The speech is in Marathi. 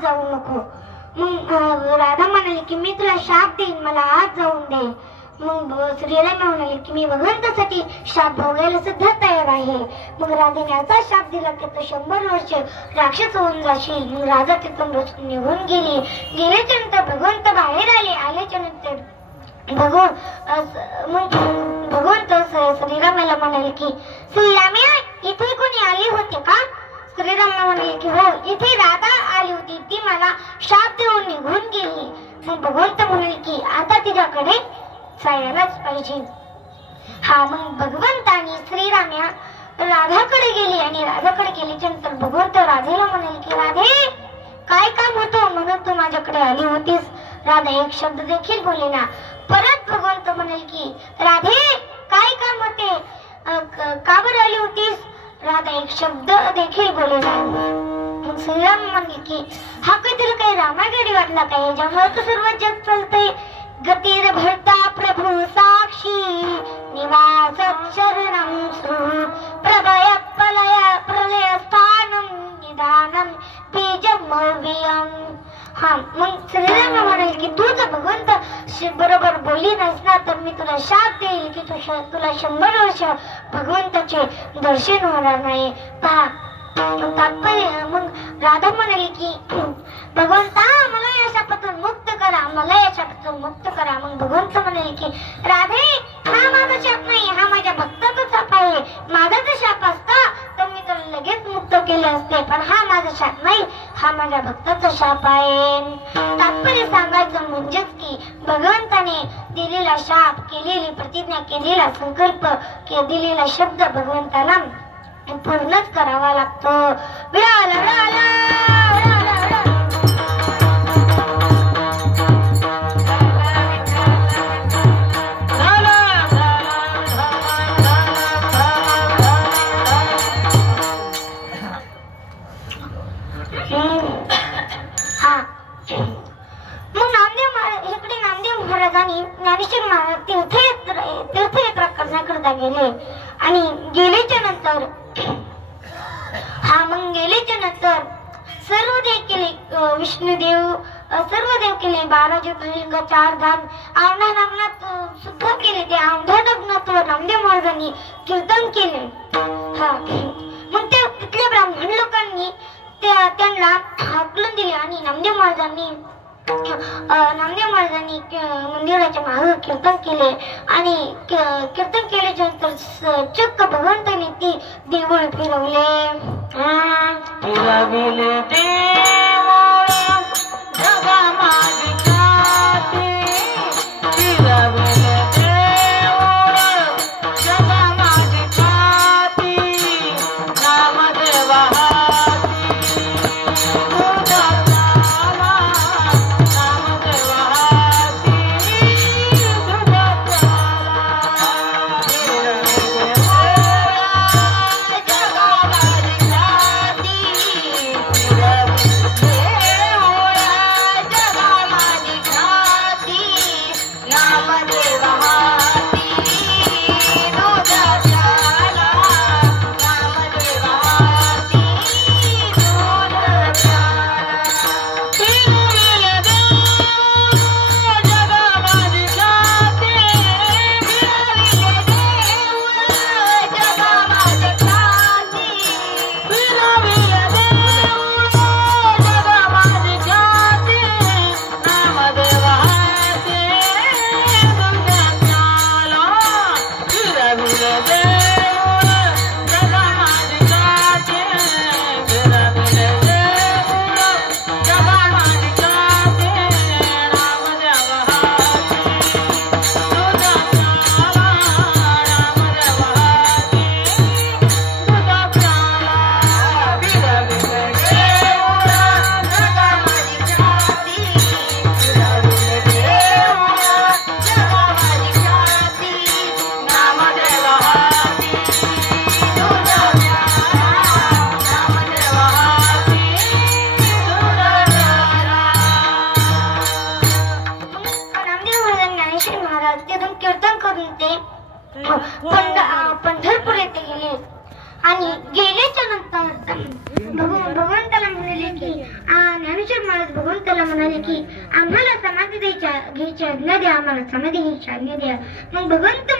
आत जाऊ नको. मग राधा म्हणाली की मी तुला शाप देईन, मला आत जाऊन दे. मग श्रीराम म्हणाले की मी भगवंतासाठी शाप भोगायला सुद्धा तयार आहे. मग राधेने असा शाप दिला की तू 100 वर्ष राक्षस होऊन जाशील. मग राधा तिथून रचून निघून गेली. गेल्याच्या नंतर भगवंत बाहेर आले. आल्याच्या नंतर भगवंत श्रीरामाला म्हणाले की श्रीराम्या इथे कोणी आले होते का? श्रीराम म्हणाले की हो, इथे राधा आली होती, ती मला शाप देऊन निघून गेली. मग भगवंत म्हणाले की आता तिच्याकडे जायलाच पाहिजे. हा, मग भगवंतानी श्रीराम्या राधाकडे गेली आणि राधाकडे गेल्याच्या नंतर भगवंत राधेला म्हणाले की राधे काय काम होतं म्हणून तू माझ्याकडे आली होतीस? राधा एक शब्द देखील बोलली ना. परत भगवंत म्हणाले की राधे काय काम होते, का बरं आली होतीस? राधा एक शब्द देखील बोलली ना. मग श्रीराम म्हणले की हा काहीतरी काही रामागडी वाटला काय, याच्यामुळे तर सर्व जग चालतंय. गतीर भरता प्रभु साक्षी निवास शरणं प्रभय प्रलय स्थानम निदानम बीजम अव्ययम. हा, मग श्रीराम म्हणाले की तू जर भगवंत बरोबर बोलली नाहीस ना तर मी तुला शाप देईल की तुला 100 वर्ष भगवंताचे दर्शन होणार नाही. पहा तात्पर्य. मग राधा म्हणाली की भगवंता मला या शापातून मुक्त करा, मला या शापातून मुक्त करा. मग भगवंत म्हणाले की राधे हा माझा शाप नाही, हा माझ्या भक्ताचा शाप आहे. माझा जर शाप असता तर मी तुला लगेच मुक्त केले असते, पण हा माझा शाप नाही, हा माझ्या भक्ताचा शाप आहे. तात्पर्य सांगायचं म्हणजेच की भगवंताने दिलेला शाप, केलेली प्रतिज्ञा, केलेला संकल्प, दिलेला शब्द भगवंताला पूर्णच करावा लागतो. विळाला विळाला ज्ञानेश्वर महाराज तीर्थयात्रा करण्याकरता गेले. आणि गेल्याच्या नंतर सर्व देव केले विष्णुदेव, सर्व देव केले 12 ज्योतिर्लिंग, 4 धाम. औंढा नागनाथ सुद्धा केले. ते औंढा नागनाथ नामदेव महाराजांनी कीर्तन केले. हा, मग ते तिथल्या ब्राह्मण लोकांनी त्यांना हाकलून दिले आणि नामदेव महाराजांनी मंदिराच्या मागे कीर्तन केले. आणि कीर्तन केल्याच्या नंतर चक्क भगवंताने ती देऊळ फिरवले. पंढरपूर येथे गेले. आणि गेल्याच्या नंतर भगवंताला म्हणाले की ज्ञानेश्वर महाराज भगवंताला म्हणाले की आम्हाला समाधी घ्यायची आज्ञा द्या, आम्हाला समाधी घ्यायची आज्ञा द्या. मग भगवंत